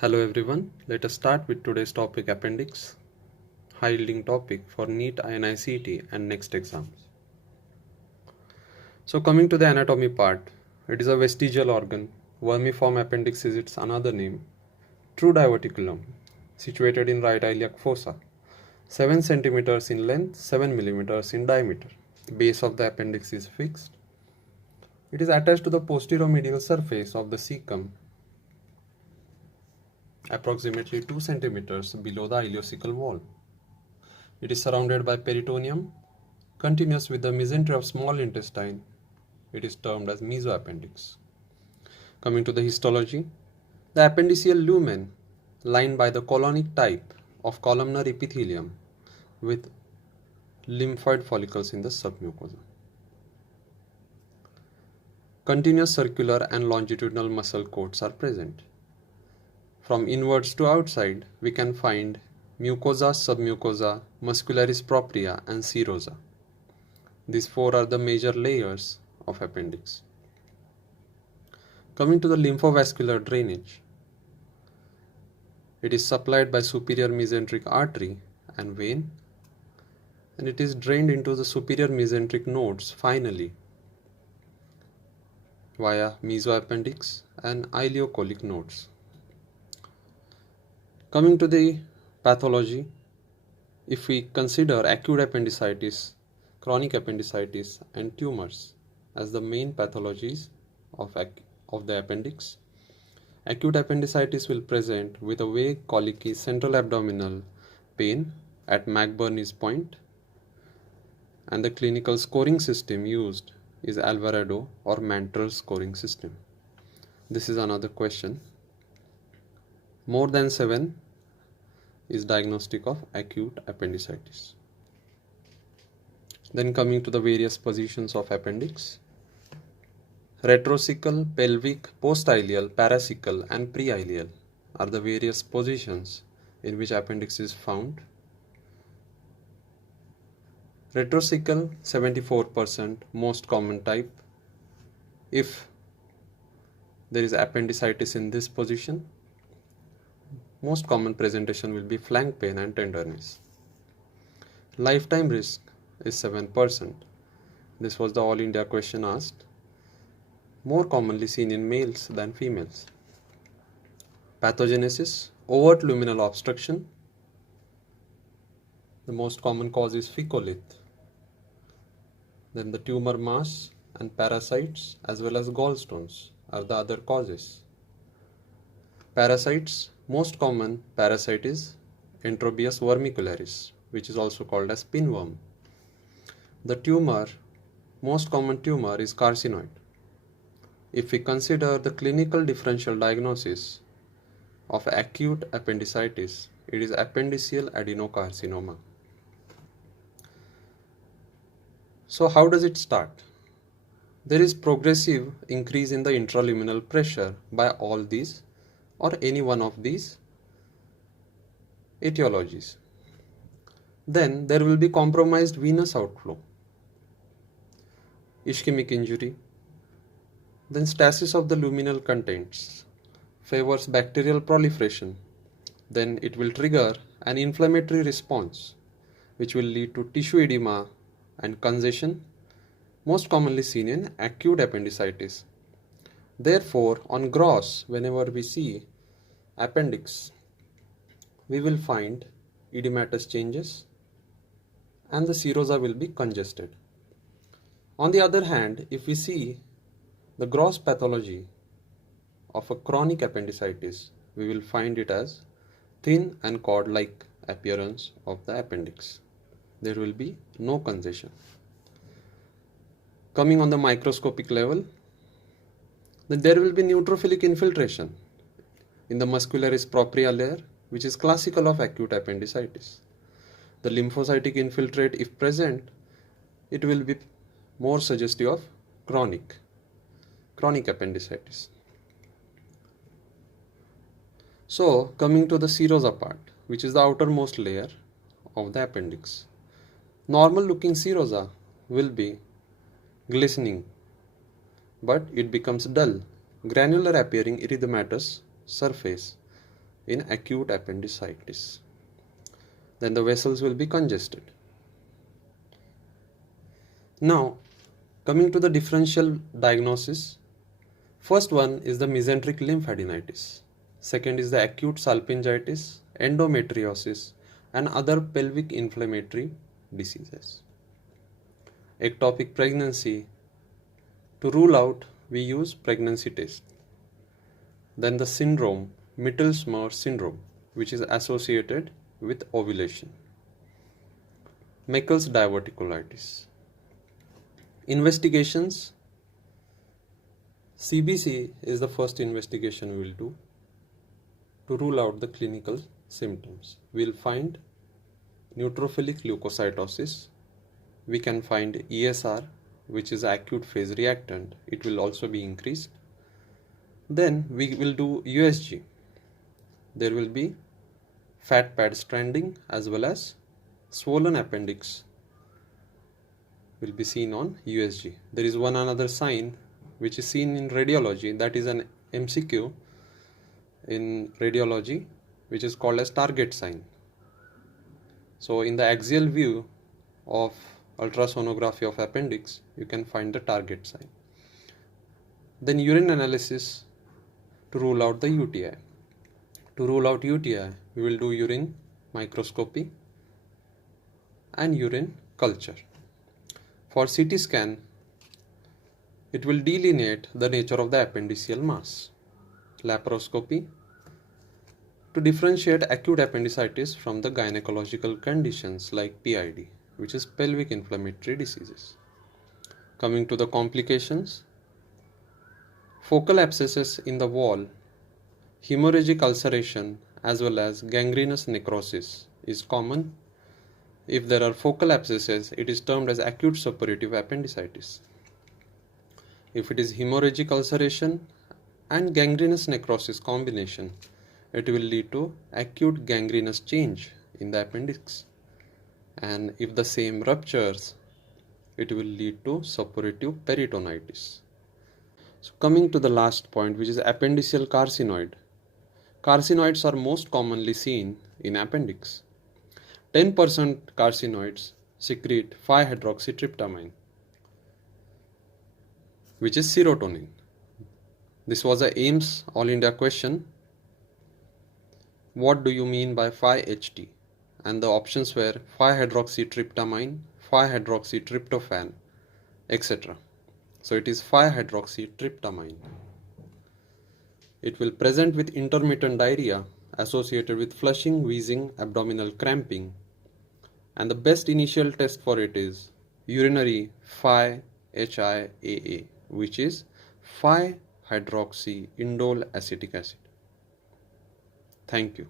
Hello everyone, let us start with today's topic appendix, high yielding topic for NEET, INI-CET and next exams. So coming to the anatomy part, it is a vestigial organ. Vermiform appendix is its another name. True diverticulum, situated in right iliac fossa, 7 centimeters in length, 7 millimeters in diameter. The base of the appendix is fixed. It is attached to the posteromedial surface of the cecum, approximately 2 centimeters below the ileocecal wall. It is surrounded by peritoneum, continuous with the mesentery of small intestine. It is termed as mesoappendix. Coming to the histology, the appendiceal lumen lined by the colonic type of columnar epithelium with lymphoid follicles in the submucosa. Continuous circular and longitudinal muscle coats are present. From inwards to outside, we can find mucosa, submucosa, muscularis propria, and serosa. These four are the major layers of appendix. Coming to the lymphovascular drainage, it is supplied by superior mesenteric artery and vein, and it is drained into the superior mesenteric nodes finally via mesoappendix and ileocolic nodes. Coming to the pathology, if we consider acute appendicitis, chronic appendicitis, and tumors as the main pathologies of the appendix, acute appendicitis will present with a vague colicky central abdominal pain at McBurney's point, and the clinical scoring system used is Alvarado or Mantel scoring system. This is another question. More than 7 is diagnostic of acute appendicitis. Then coming to the various positions of appendix. Retrocecal, pelvic, postileal, paracecal and preileal are the various positions in which appendix is found. Retrocecal 74%, most common type. If there is appendicitis in this position, most common presentation will be flank pain and tenderness. Lifetime risk is 7%. This was the All India question asked. More commonly seen in males than females. Pathogenesis, overt luminal obstruction. The most common cause is ficcolith. Then the tumor mass and parasites as well as gallstones are the other causes. Parasites, most common parasite is Enterobius vermicularis, which is also called as pinworm. The tumor, most common tumor is carcinoid. If we consider the clinical differential diagnosis of acute appendicitis, it is appendiceal adenocarcinoma. So how does it start? There is progressive increase in the intraluminal pressure by all these or any one of these etiologies. Then there will be compromised venous outflow, ischemic injury. Then stasis of the luminal contents favors bacterial proliferation. Then it will trigger an inflammatory response which will lead to tissue edema and congestion, most commonly seen in acute appendicitis. Therefore, on gross, whenever we see appendix, we will find edematous changes and the serosa will be congested. On the other hand, if we see the gross pathology of a chronic appendicitis, we will find it as thin and cord-like appearance of the appendix. There will be no congestion. Coming on the microscopic level, then there will be neutrophilic infiltration in the muscularis propria layer, which is classical of acute appendicitis. The lymphocytic infiltrate, if present, it will be more suggestive of chronic appendicitis. So, coming to the serosa part, which is the outermost layer of the appendix. Normal looking serosa will be glistening, but it becomes dull, granular appearing erythematous surface in acute appendicitis. Then the vessels will be congested. Now, coming to the differential diagnosis, first one is the mesenteric lymphadenitis. Second is the acute salpingitis, endometriosis, and other pelvic inflammatory diseases. Ectopic pregnancy. To rule out, we use pregnancy test. Then the syndrome, Mittelsmar syndrome, which is associated with ovulation. Meckel's diverticulitis. Investigations. CBC is the first investigation we will do to rule out the clinical symptoms. We will find neutrophilic leukocytosis. We can find ESR, which is acute phase reactant. It will also be increased. Then we will do USG. There will be fat pad stranding as well as swollen appendix will be seen on USG. There is one another sign which is seen in radiology, that is an MCQ in radiology, which is called as target sign. So in the axial view of ultrasonography of appendix, you can find the target sign. Then urine analysis to rule out the UTI. To rule out UTI, we will do urine microscopy and urine culture. For CT scan, it will delineate the nature of the appendiceal mass. Laparoscopy to differentiate acute appendicitis from the gynecological conditions like PID, which is pelvic inflammatory diseases. Coming to the complications, focal abscesses in the wall, hemorrhagic ulceration as well as gangrenous necrosis is common. If there are focal abscesses, it is termed as acute suppurative appendicitis. If it is hemorrhagic ulceration and gangrenous necrosis combination, it will lead to acute gangrenous change in the appendix. And if the same ruptures, it will lead to suppurative peritonitis. So coming to the last point, which is appendiceal carcinoid. Carcinoids are most commonly seen in appendix. 10% carcinoids secrete 5-hydroxytryptamine, which is serotonin. This was a AIIMS All India question. What do you mean by 5-HT? And the options were 5-hydroxytryptamine, 5-hydroxytryptophan, etc. So it is 5-hydroxytryptamine. It will present with intermittent diarrhea associated with flushing, wheezing, abdominal cramping. And the best initial test for it is urinary 5-HIAA, which is 5-hydroxyindole acetic acid. Thank you.